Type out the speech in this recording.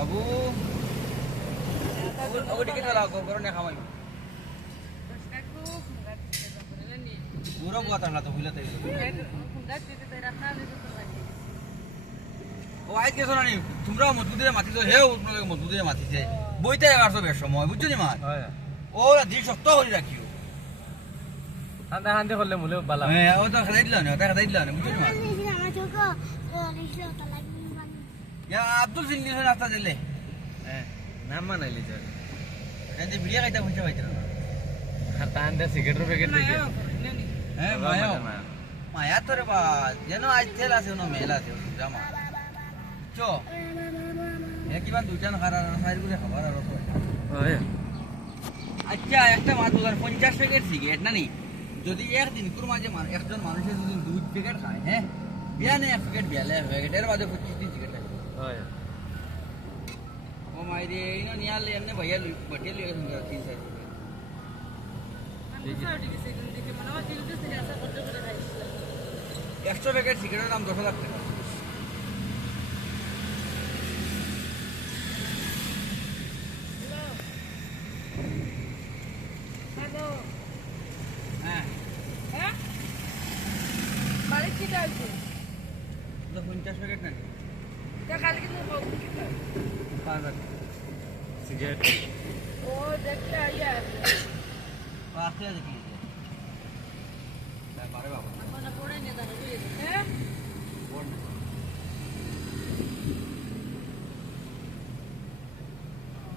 বাবু ওকে ticket লাগা করো না খামাই পুরো কথা না তো ভুলে তাই ও আজ কেছো না নি তোমরা মজবুতিরে মাতি তো হেও তোমাকে মজবুতিরে মাতিছে বইতে আসো বেশ সময় বুঝছো নি মা ও দিন শক্ত করে রাখিও হান্দে হান্দে করলে মুলে বালা হ্যাঁ ও তো খাই দিলা না খাই দিলা না বুঝছো নি মা ইয়া আব্দুল সিন্নি রাস্তা দিলে হ্যাঁ নাম মানাইলি যা এতে ভিডিও কাইতা হইছে হইছে না আর তান্দে সিগারেটের প্যাকেট দেখে হ্যাঁ মায়া মায়া তোরে বা যেন আজ তেল আছে না মেল আছে জামা চো এ কিমান দুইটান খারার সাইড করে খাবার আর ওই আচ্ছা একটা মাছ বলার 50 প্যাকেট সিগারেট না নি যদি একদিন কুর মাঝে একজন মানুষের যদি 2 প্যাকেট খায় হ্যাঁ বিয়ানে এক প্যাকেট বিয়ালে প্যাকেটের বাদে 25 দিন সিগারেট খায় ওই ও মাইরে ইনো নিয়ালে এমনি ভাইয়া বটে লিয়ে গেছে 3-4 100 প্যাকেট সিগারেটের দাম 10 লাখ টাকা হ্যাঁ হ্যাঁ মালিক কি চাইছে 50 প্যাকেট না তা কালকে তো বলবি কি 5 সিগারেট ও দেখতে আইয়া আসতে দেখি বারে বাবা